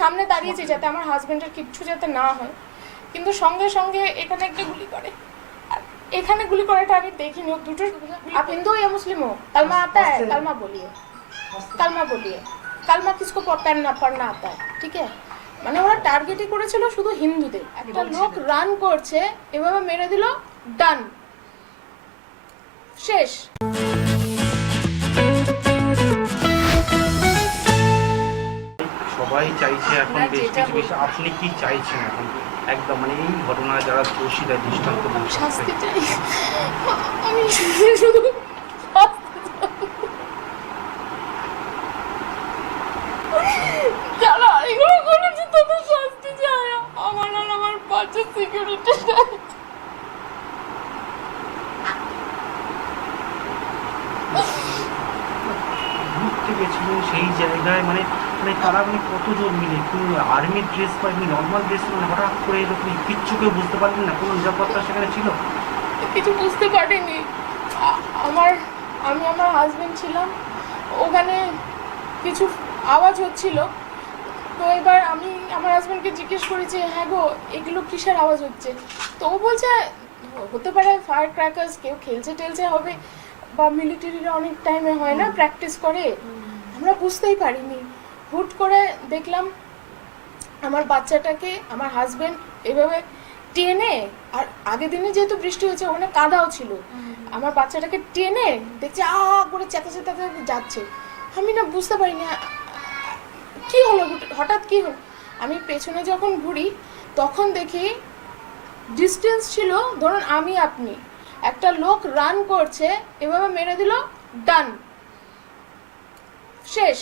সামনে দাঁড়িয়েছি যাতে আমার হাজবেন্ডের কিচ্ছু যাতে না হয় কিন্তু সঙ্গে সঙ্গে এখানে একটা গুলি করে আর এখানে গুলি করাটা আমি দেখিনি ও দুটো आप हिंदू या मुस्लिम हो कलमा आता है कलमा बोलिए कलमा बोलिए कलमा किसको पढ़ना पढ़ना आता है ठीक है মানে ওরা টার্গেটই করেছিল শুধু হিন্দুদের একটা লোক রান করছে এভাবে মেরে দিল ডান শেষ চাইছে এখন বেশ কিছু বেশি আপনি কি চাইছেন এখন? একদম মানে এই ঘটনা যারা দোষীরা দৃষ্টান্ত শাস্তি চাই আমি শুধু শুধু যারা এগুলো করেছে তাদের শাস্তি চাই। আমার আর আমার বাচ্চার সিকিউরিটি চাই গেছিলেন সেই জায়গায় মানে মানে তারা মানে কতজন মিলে? কোনো আর্মির ড্রেস পায়নি নর্মাল ড্রেস মানে হঠাৎ করে এরকম কিচ্ছু কেউ বুঝতে পারলেন না? কোনো নিরাপত্তা সেখানে ছিল? কিছু বুঝতে পারিনি। আমার, আমি আমার হাজবেন্ড ছিলাম। ওখানে কিছু আওয়াজ হচ্ছিল। তো এবার আমি আমার হাজবেন্ডকে জিজ্ঞেস করি যে হ্যাঁ গো, এগুলো কিসের আওয়াজ হচ্ছে? তো ও বলছে, হতে পারে ফায়ার ক্র্যাকার্স কেউ খেলছে টেলছে হবে। বা মিলিটারিরা অনেক টাইমে হয় না প্র্যাকটিস করে। আমরা বুঝতেই পারিনি। হুট করে দেখলাম আমার বাচ্চাটাকে আমার হাজবেন্ড এভাবে টেনে আর আগের দিনে যেহেতু বৃষ্টি হয়েছে ওখানে কাদাও ছিল। আমার বাচ্চাটাকে টেনে দেখছি আ করে চেতে চেতাতে যাচ্ছে। আমি না বুঝতে পারিনি আ- কি হলো হঠাৎ কি হলো? আমি পেছনে যখন ঘুরি তখন দেখি ডিস্টেন্স ছিল ধরুন আমি আপনি। একটা লোক রান করছে এভাবে মেরে দিল ডান শেষ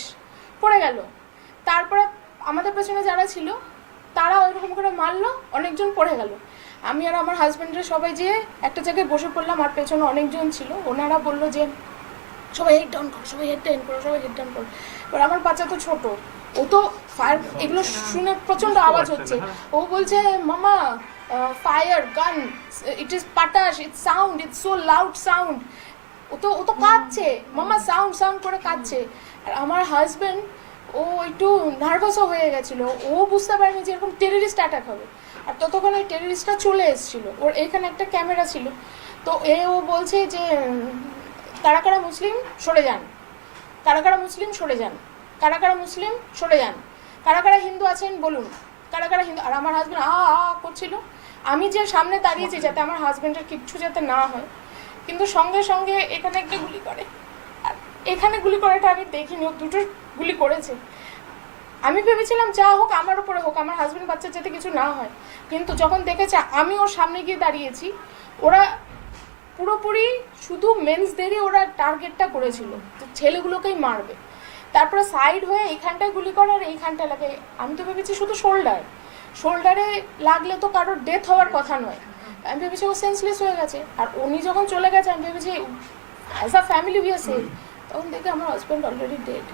পড়ে গেল। তারপরে আমাদের পেছনে যারা ছিল তারা ওইরকম করে মারলো অনেকজন পড়ে গেল। আমি আর আমার হাজব্যান্ডের সবাই যেয়ে একটা জায়গায় বসে পড়লাম আর পেছনে অনেকজন ছিল। ওনারা বলল যে সবাই হেড ডাউন করো সবাই হেড ডাউন করো সবাই হেড ডাউন করো। এবার আমার বাচ্চা তো ছোট ও তো ফায়ার এগুলো শুনে প্রচণ্ড আওয়াজ হচ্ছে। ও বলছে মামা fire gun it is পাটাস it's sound it's so loud sound ও তো ও তো কাঁদছে, মামা সাউন্ড সাউন্ড করে কাঁদছে। আর আমার হাজবেন্ড ও একটু নার্ভাসও হয়ে গেছিল, ও বুঝতে পারেনি যে এরকম টেররিস্ট অ্যাটাক হবে। আর ততক্ষণ ওই টেররিস্টটা চলে এসেছিল, ওর এখানে একটা ক্যামেরা ছিল। তো এ, ও বলছে যে, কারা কারা মুসলিম, সরে যান। কারা কারা মুসলিম, সরে যান। কারা কারা মুসলিম, সরে যান। কারা কারা হিন্দু আছেন, বলুন। কারা কারা হিন্দু? আর আমার হাজবেন্ড আ আ করছিল আমি যে সামনে দাঁড়িয়েছি যাতে আমার হাজবেন্ডের কিচ্ছু যাতে না হয়, কিন্তু সঙ্গে সঙ্গে এখানে একটা গুলি করে। এখানে গুলি করাটা আমি দেখিনি, ও দুটো গুলি করেছে। আমি ভেবেছিলাম যা হোক আমার উপরে হোক, আমার হাজবেন্ড বাচ্চার যাতে কিছু না হয়। কিন্তু যখন দেখেছে আমি ওর সামনে গিয়ে দাঁড়িয়েছি, ওরা পুরোপুরি শুধু মেন্সদেরই ওরা টার্গেটটা করেছিল যে ছেলেগুলোকেই মারবে। তারপরে সাইড হয়ে এইখানটায় গুলি করে আর এইখানটায় লাগে আমি তো ভেবেছি শুধু শোল্ডার শোল্ডারে লাগলে তো কারোর ডেথ হওয়ার কথা নয়। আমি ভেবেছি ও সেন্সলেস হয়ে গেছে। আর উনি যখন চলে গেছে আমি ভেবেছি as a family we are safe তখন দেখি আমার হাজব্যান্ড অলরেডি ডেড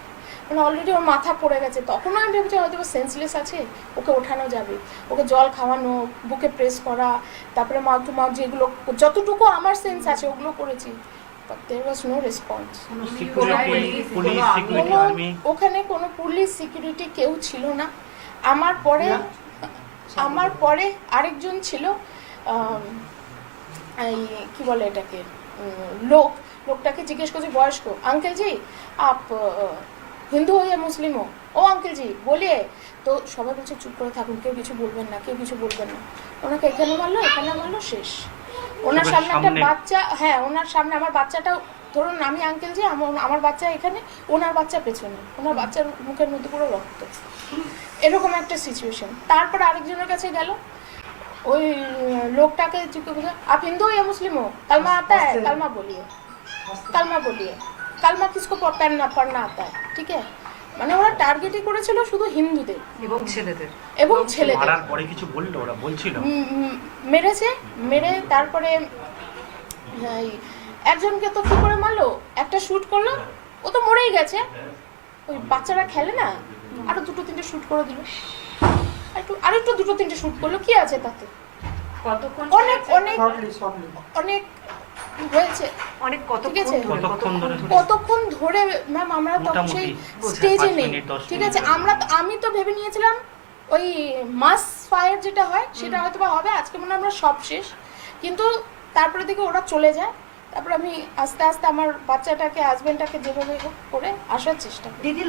মানে অলরেডি ওর মাথা পড়ে গেছে। তখনও আমি ভেবেছি হয়তো সেন্সলেস আছে। ওকে ওঠানো যাবে। ওকে জল খাওয়ানো বুকে প্রেস করা তারপরে মাউথ টু মাউথ যেগুলো যতটুকু আমার সেন্স আছে ওগুলো করেছি। বাট নো রেসপন্স কোনো সিকিউরিটি পুলিশ সিকিউরিটি কোনো আর্মি ওখানে কোনো পুলিশ সিকিউরিটি কেউ ছিল না। আমার পরে আমার পরে আরেকজন ছিল কি বলে এটাকে লোক, লোকটাকে জিজ্ঞেস করছে, বয়স্ক, আঙ্কেল জি, আপ হিন্দু হো ইয়া মুসলিম হো ও আঙ্কেল জি, বলিয়ে, তো সবাই বলছে, চুপ করে থাকুন, কেউ কিছু বলবেন না, কেউ কিছু বলবেন না। ওনাকে এখানে মারলো এখানে মারলো, শেষ। ওনার সামনে একটা বাচ্চা হ্যাঁ ওনার সামনে আমার বাচ্চাটা ধরুন আমি আঙ্কেল যে আমার বাচ্চা এখানে ওনার বাচ্চা পেছনে ওনার বাচ্চার মুখের মধ্যে পুরো রক্ত। এরকম একটা সিচুয়েশন তারপর আরেকজনের কাছে গেল। ওই লোকটাকে আপ হিন্দু ইয়া মুসলিম হো কালমা আতা কালমা বলিয়ে কালমা বলিয়ে। কালমা কিসকো না পড়না আতা ঠিক আছে মানে ওরা টার্গেটই করেছিল শুধু হিন্দুদের। এবং ছেলেদের। এবং ছেলেদের। মারার পরে কিছু বলল? ওরা বলছিল? মেরেছে মেরে তারপরে একজনকে তো কি করে মারলো? একটা শুট করল ও তো মরেই গেছে। ওই বাচ্চারা খেলে না? আরও দুটো তিনটে শুট করে দিল। একটু আরও একটু দুটো তিনটে শুট করল কি আছে তাতে? কতক্ষণ অনেক অনেক অনেক হয়েছে। অনেক কতক্ষণ ধরে কতক্ষণ ধরে? ম্যাম আমরা তো সেই স্টেজে নেই। ঠিক আছে আমরা আমি তো ভেবে নিয়েছিলাম ওই মাস ফায়ার যেটা হয় সেটা হয়তো বা হবে আজকে মনে হয় আমরা সব শেষ। কিন্তু তারপরে দিকে ওরা চলে যায়। তারপর আমি আস্তে আস্তে আমার বাচ্চাটাকে হাজবেন্ডটাকে যেভাবে করে আসার চেষ্টা করি। দিদি